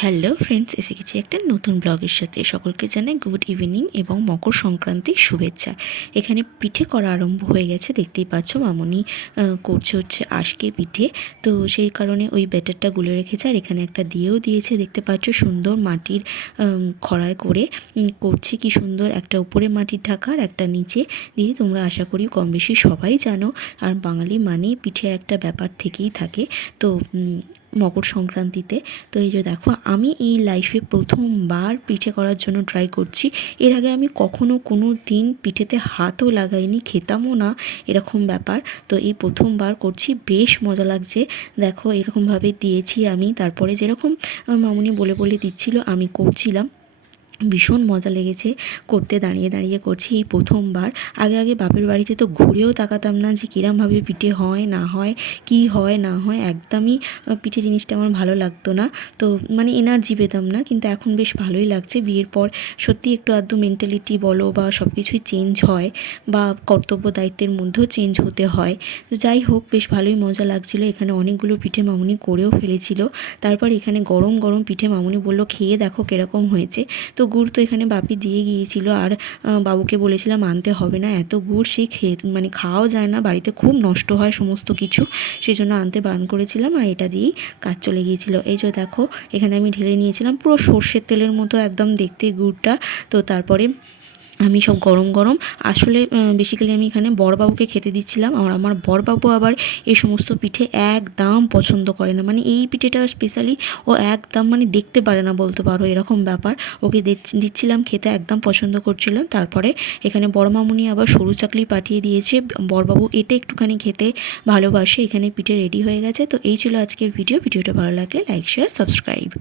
Hello friends, এসে গেছি একটা নতুন ব্লগের সাথে। সকলকে জানাই গুড ইভিনিং এবং মকর সংক্রান্তির শুভেচ্ছা। এখানে পিঠে করা আরম্ভ হয়ে গেছে, দেখতেই পাচ্ছ। মামনি করছে হচ্ছে আজকে পিঠে, তো সেই কারণে ওই ব্যাটারটা গুলে রেখেছে। আর এখানে একটা দিয়েও দিয়েছে, দেখতে পাচ্ছ, সুন্দর মাটির খড়ায় করে করছে। কি সুন্দর, একটা উপরে মাটির ঢাকা আর একটা নিচে দিয়ে। তোমরা আশা করি কম বেশি সবাই জানো। আর বাঙালি মানেই পিঠের একটা ব্যাপার থেকেই থাকে। তো মকর সংক্রান্তিতে তো এই যে দেখো, আমি এই লাইফে প্রথমবার পিঠে করার জন্য ট্রাই করছি। এর আগে আমি কখনো কোনো দিন পিঠেতে হাতও লাগাইনি, খেতামও না, এরকম ব্যাপার। তো এই প্রথমবার করছি, বেশ মজা লাগছে। দেখো এরকমভাবে দিয়েছি আমি, তারপরে যেরকম মামুনি বলে বলে দিচ্ছিল আমি করছিলাম। ভীষণ মজা লেগেছে করতে, দাঁড়িয়ে দাঁড়িয়ে করছি এই প্রথমবার। আগে আগে বাপের বাড়িতে তো ঘুরেও তাকাতাম না যে কীরমভাবে পিঠে হয় না হয়, কী হয় না হয়। একদমই পিঠে জিনিসটা আমার ভালো লাগতো না, তো মানে এনার্জি পেতাম না। কিন্তু এখন বেশ ভালোই লাগছে। বিয়ের পর সত্যি একটু আধটু মেন্টালিটি বলো বা সব কিছুই চেঞ্জ হয়, বা কর্তব্য দায়িত্বের মধ্যেও চেঞ্জ হতে হয়। তো যাই হোক, বেশ ভালোই মজা লাগছিলো। এখানে অনেকগুলো পিঠে মামুনি করেও ফেলেছিল। তারপর এখানে গরম গরম পিঠে মামুনি বলল খেয়ে দেখো কীরকম হয়েছে। তো গুড় তো এখানে বাপি দিয়ে গিয়েছিল, আর বাবুকে বলেছিলাম আনতে হবে না, এত গুড় সেই মানে খাওয়াও যায় না, বাড়িতে খুব নষ্ট হয় সমস্ত কিছু, সেই জন্য আনতে বারণ করেছিলাম। আর এটা দিয়েই কাজ চলে গিয়েছিল। এই যে দেখো, এখানে আমি ঢেলে নিয়েছিলাম পুরো সর্ষের তেলের মতো একদম দেখতে গুড়টা। তো তারপরে আমি সব গরম গরম, আসলে বেসিক্যালি আমি এখানে বড়বাবুকে খেতে দিচ্ছিলাম। আর আমার বড়বাবু আবার এই সমস্ত পিঠে একদম পছন্দ করে না, মানে এই পিঠেটা স্পেশালি ও একদম মানে দেখতে পারে না বলতে পারো, এরকম ব্যাপার। ওকে দিচ্ছিলাম খেতে, একদম পছন্দ করছিলাম। তারপরে এখানে বড় মামুনি আবার সরু চাকলি পাঠিয়ে দিয়েছে। বড়বাবু এটা একটুখানি খেতে ভালোবাসে। এখানে পিঠে রেডি হয়ে গেছে। তো এই ছিল আজকের ভিডিওটা ভালো লাগলে লাইক, শেয়ার, সাবস্ক্রাইব।